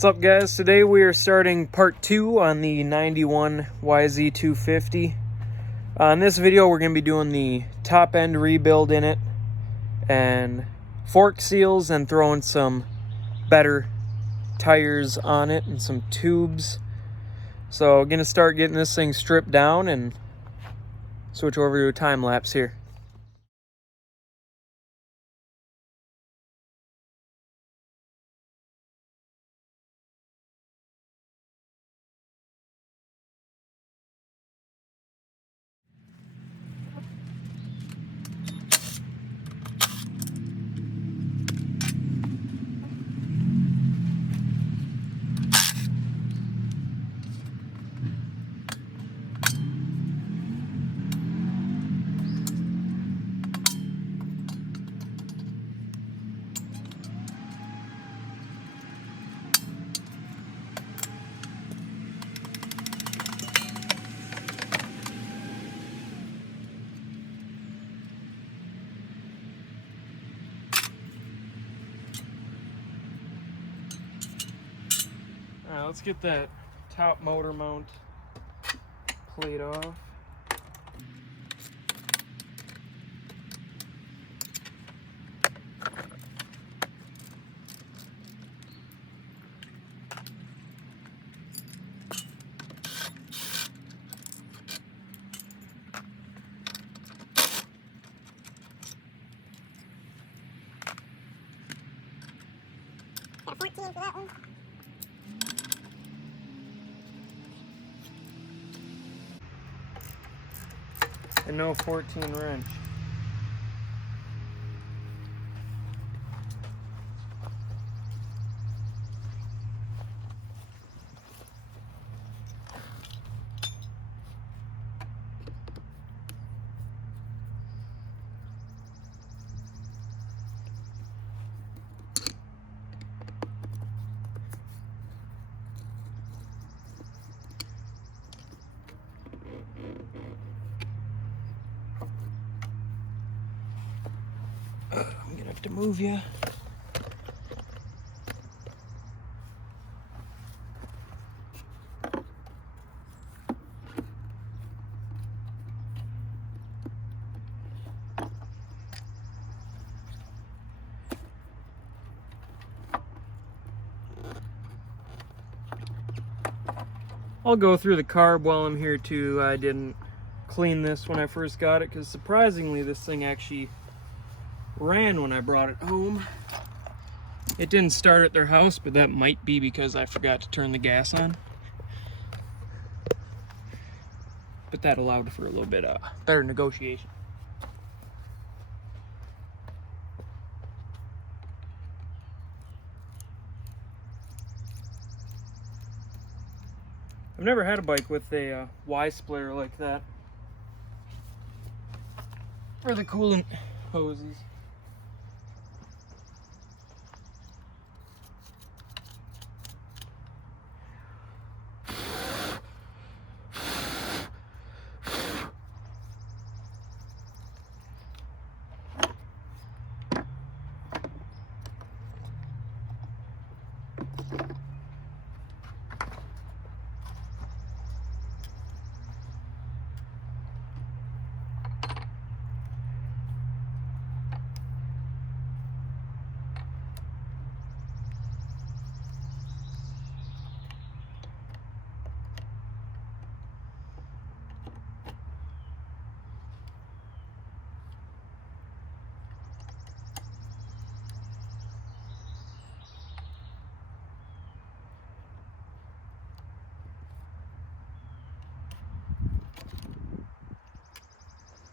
What's up, guys? Today we are starting part 2 on the 91 YZ250. In this video we're going to be doing the top end rebuild in it and fork seals and throwing some better tires on it and some tubes. So we're going to start getting this thing stripped down and switch over to a time lapse here. Alright, let's get that top motor mount plate off. Got 14 for that one. And no 14 wrench. I'm gonna have to move you. I'll go through the carb while I'm here too. I didn't clean this when I first got it because surprisingly this thing actually ran when I brought it home. It didn't start at their house, but that might be because I forgot to turn the gas on. But that allowed for a little bit better negotiation. I've never had a bike with a Y-splitter like that. Or the coolant hoses.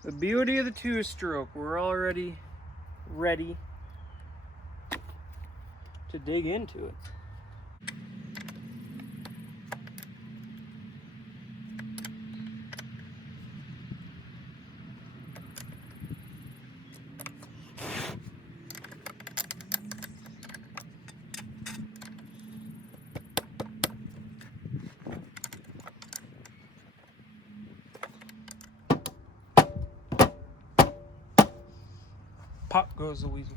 The beauty of the two-stroke, we're already ready to dig into it. Pop goes the weasel.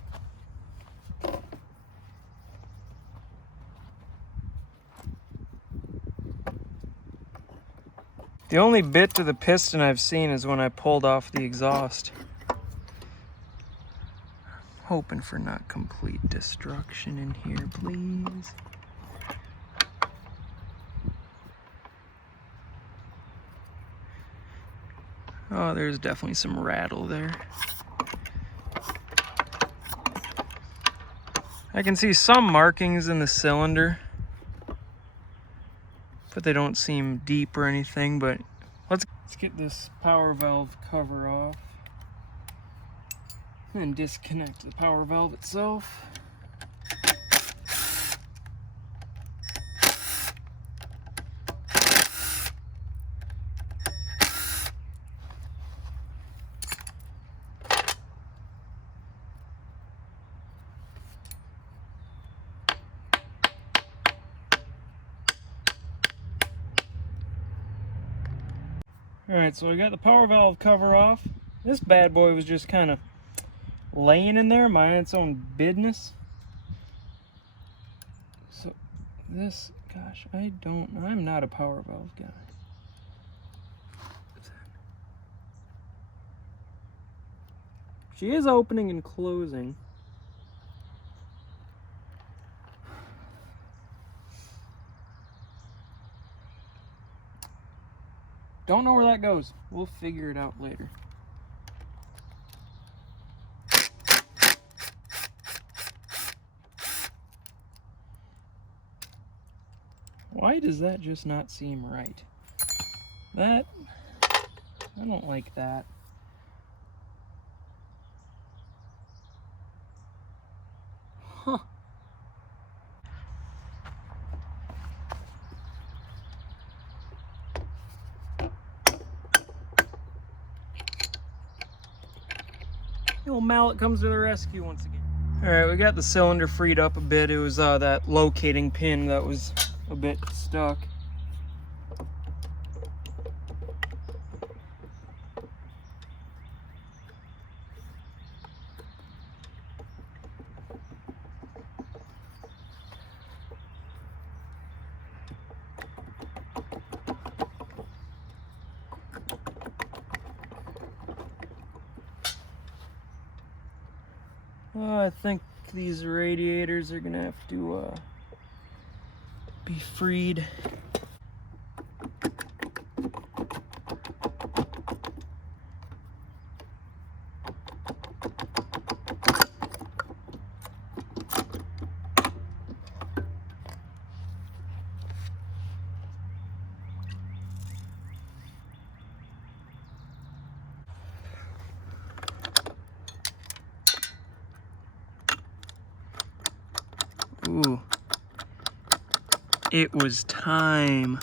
The only bit to the piston I've seen is when I pulled off the exhaust. Hoping for not complete destruction in here, please. Oh, there's definitely some rattle there. I can see some markings in the cylinder, but they don't seem deep or anything. But let's get this power valve cover off and disconnect the power valve itself. Alright, so I got the power valve cover off. This bad boy was just kind of laying in there, minding its own business. So this, gosh, I'm not a power valve guy. What's that? She is opening and closing. Don't know where that goes. We'll figure it out later. Why does that just not seem right? I don't like that. Huh. The old mallet comes to the rescue once again. Alright, we got the cylinder freed up a bit. It was that locating pin that was a bit stuck. I think these radiators are gonna have to be freed. Ooh, it was time.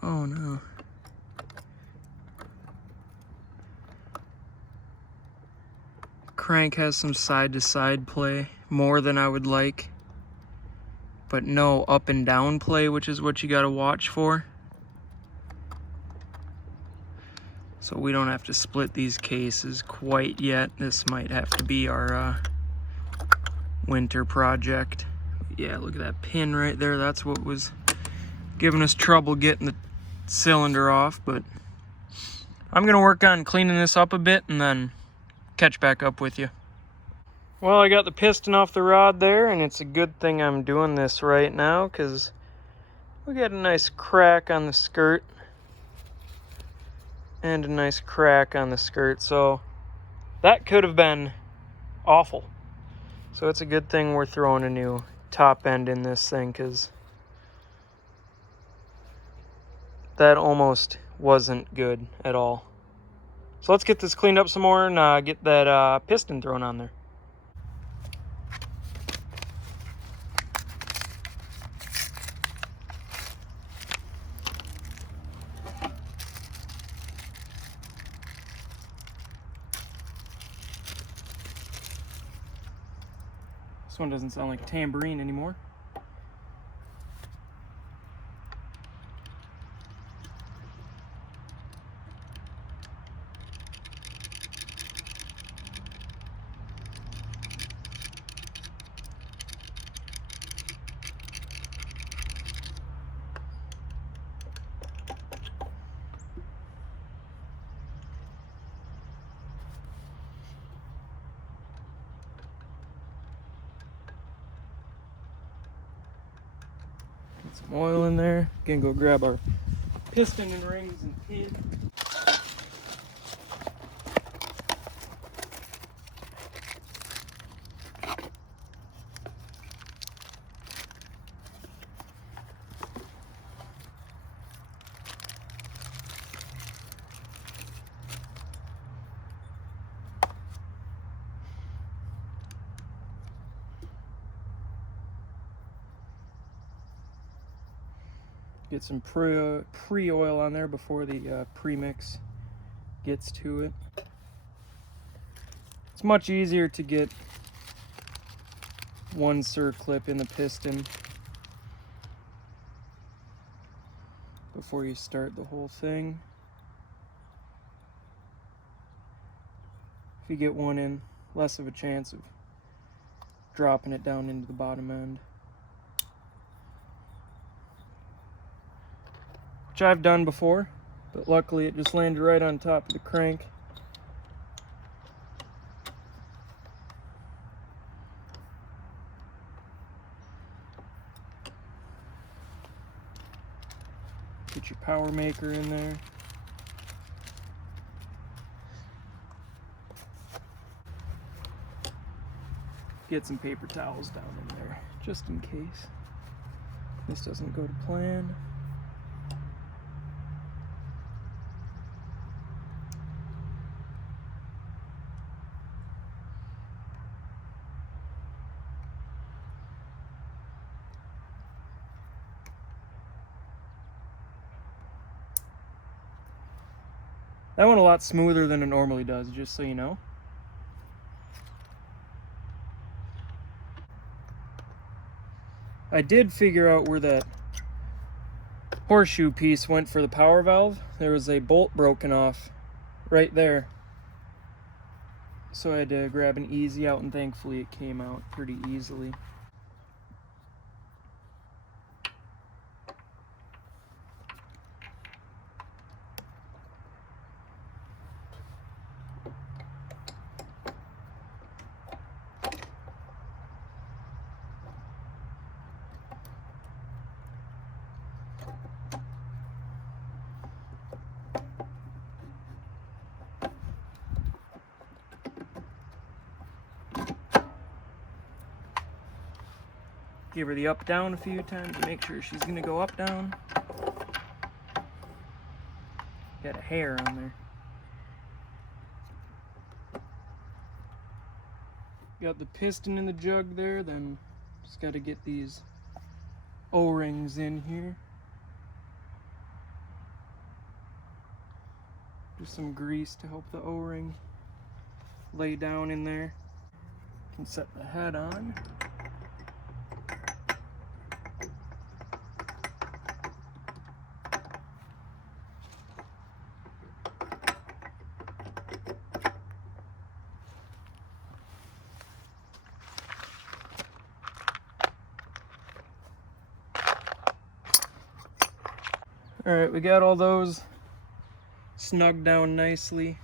Oh no. Crank has some side to side play, more than I would like, but no up and down play, which is what you gotta watch for. So we don't have to split these cases quite yet. This might have to be our winter project. Yeah, look at that pin right there. That's what was giving us trouble getting the cylinder off, but I'm gonna work on cleaning this up a bit and then catch back up with you. Well, I got the piston off the rod there, and it's a good thing I'm doing this right now because we got a nice crack on the skirt and a nice crack on the skirt, so that could have been awful. So it's a good thing we're throwing a new top end in this thing, because that almost wasn't good at all. So let's get this cleaned up some more and get that piston thrown on there. This one doesn't sound like a tambourine anymore. Get some oil in there. Gonna go grab our piston and rings and pin. Get some pre-oil on there before the premix gets to it. It's much easier to get one circlip in the piston before you start the whole thing. If you get one in, less of a chance of dropping it down into the bottom end. Which I've done before, but luckily it just landed right on top of the crank. Get your power maker in there. Get some paper towels down in there, just in case this doesn't go to plan. That went a lot smoother than it normally does, just so you know. I did figure out where that horseshoe piece went for the power valve. There was a bolt broken off right there. So I had to grab an easy out, and thankfully it came out pretty easily. Give her the up down a few times to make sure she's gonna go up down. Got a hair on there. Got the piston in the jug there, then just gotta get these O-rings in here. Just some grease to help the O-ring lay down in there. Can set the head on. Alright, we got all those snugged down nicely.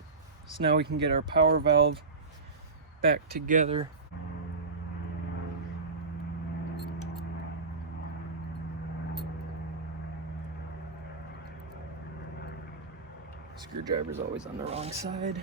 So now we can get our power valve back together. Screwdriver's always on the wrong side.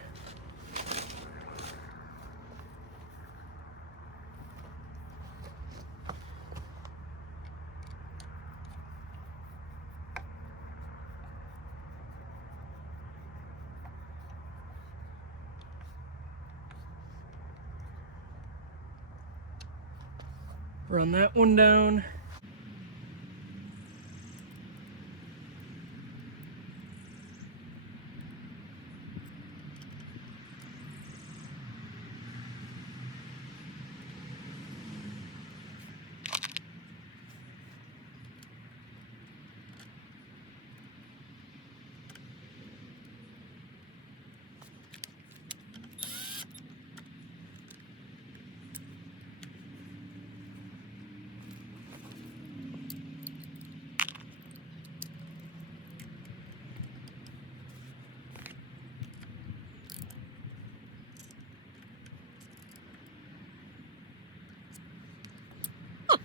Run that one down.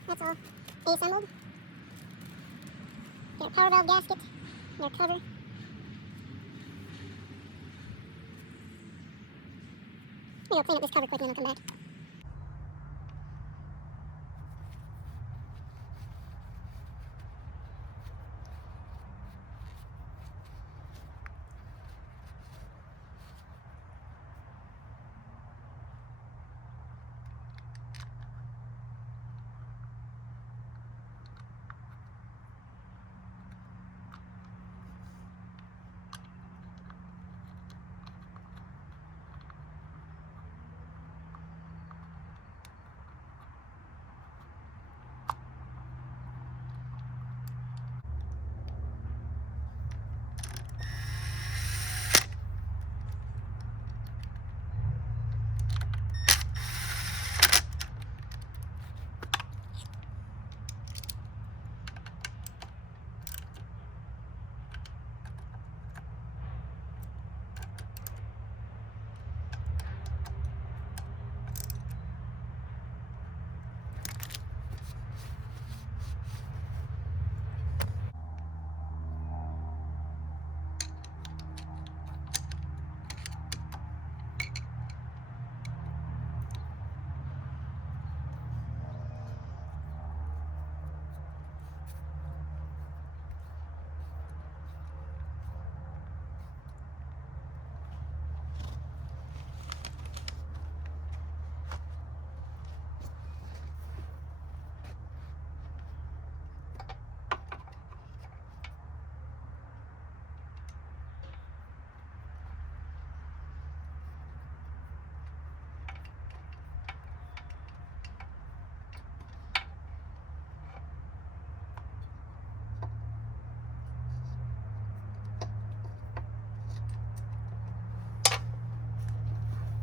That's all. Assembled. Got a power valve gasket. Got a cover. Maybe I'll clean up this cover quick and then I'll come back.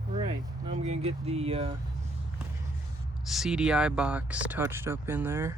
Right, now I'm gonna get the CDI box touched up in there.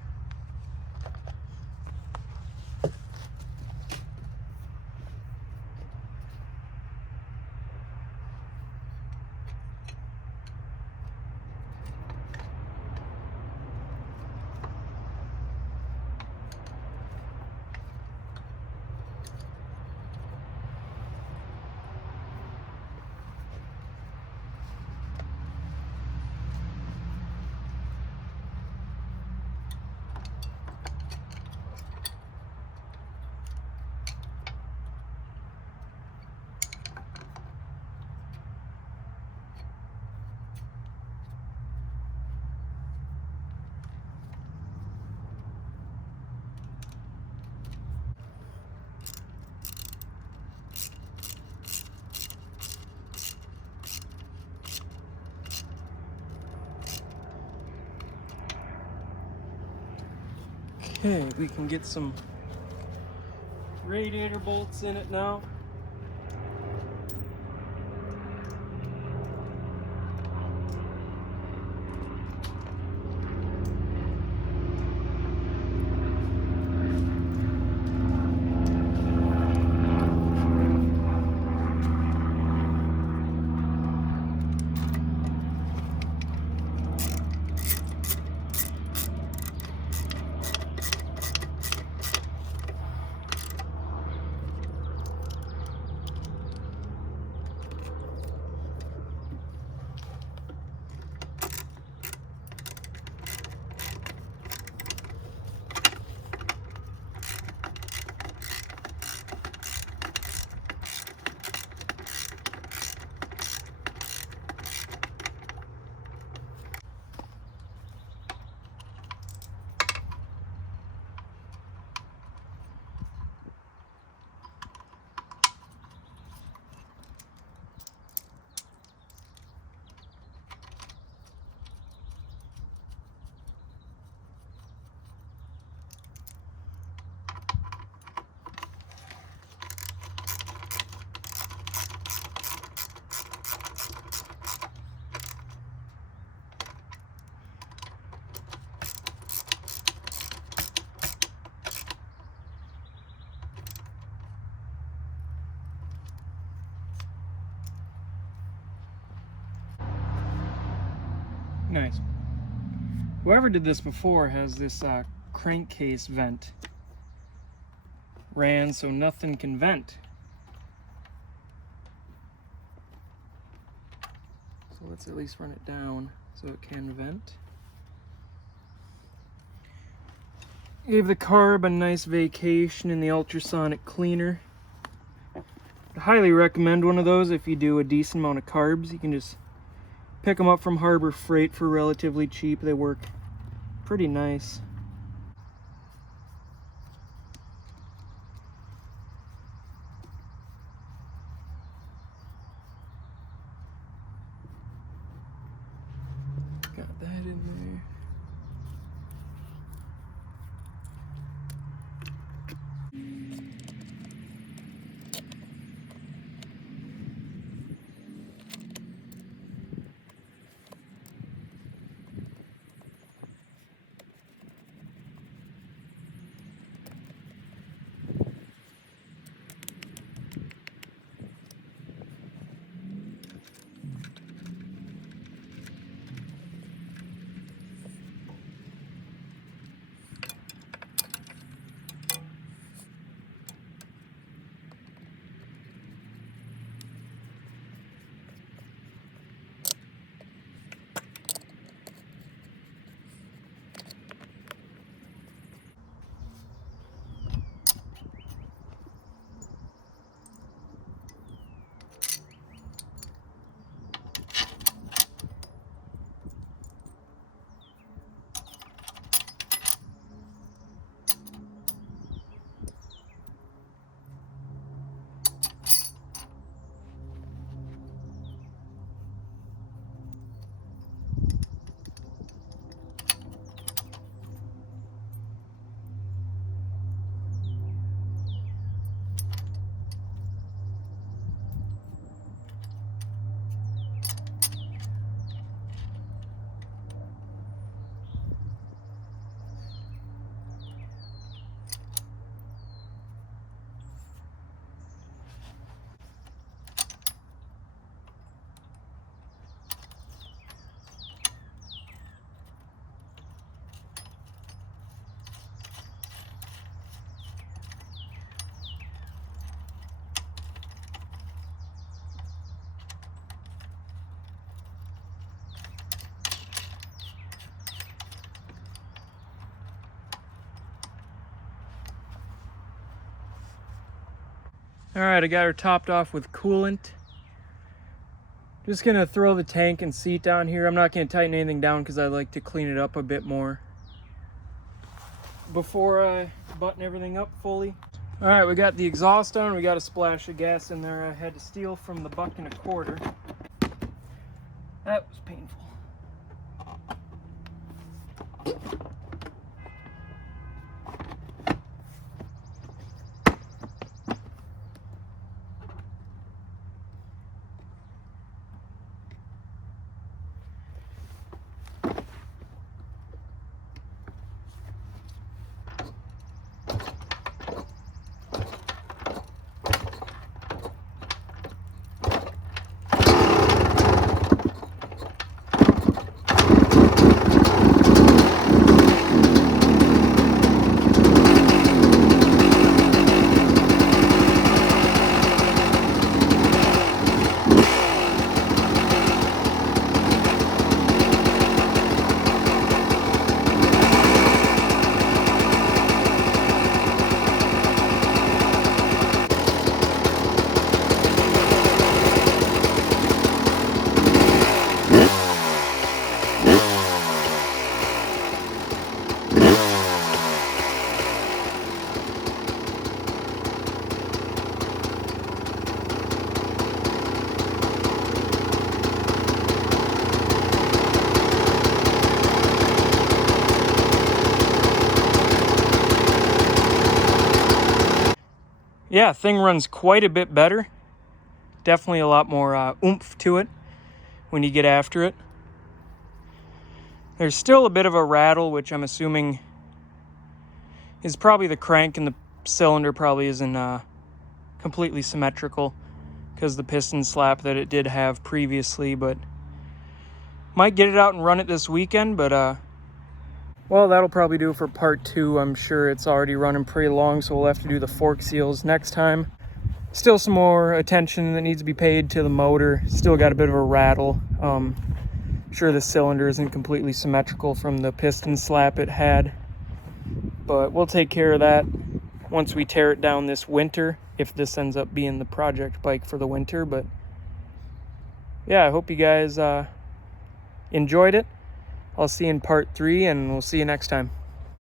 Okay, we can get some radiator bolts in it now. Nice. Whoever did this before has this crankcase vent ran so nothing can vent. So let's at least run it down so it can vent. Gave the carb a nice vacation in the ultrasonic cleaner. I highly recommend one of those if you do a decent amount of carbs. You can just pick them up from Harbor Freight for relatively cheap. They work pretty nice. Got that in there. Alright, I got her topped off with coolant. Just gonna throw the tank and seat down here. I'm not gonna tighten anything down because I like to clean it up a bit more before I button everything up fully. Alright, we got the exhaust on. We got a splash of gas in there. I had to steal from the $1.25. That was painful. Yeah, thing runs quite a bit better. Definitely a lot more oomph to it when you get after it. There's still a bit of a rattle, which I'm assuming is probably the crank, and the cylinder probably isn't completely symmetrical because the piston slap that it did have previously, but might get it out and run it this weekend. But Well, that'll probably do it for part 2. I'm sure it's already running pretty long, so we'll have to do the fork seals next time. Still some more attention that needs to be paid to the motor. Still got a bit of a rattle. Sure the cylinder isn't completely symmetrical from the piston slap it had, but we'll take care of that once we tear it down this winter, if this ends up being the project bike for the winter. But yeah, I hope you guys enjoyed it. I'll see you in part 3, and we'll see you next time.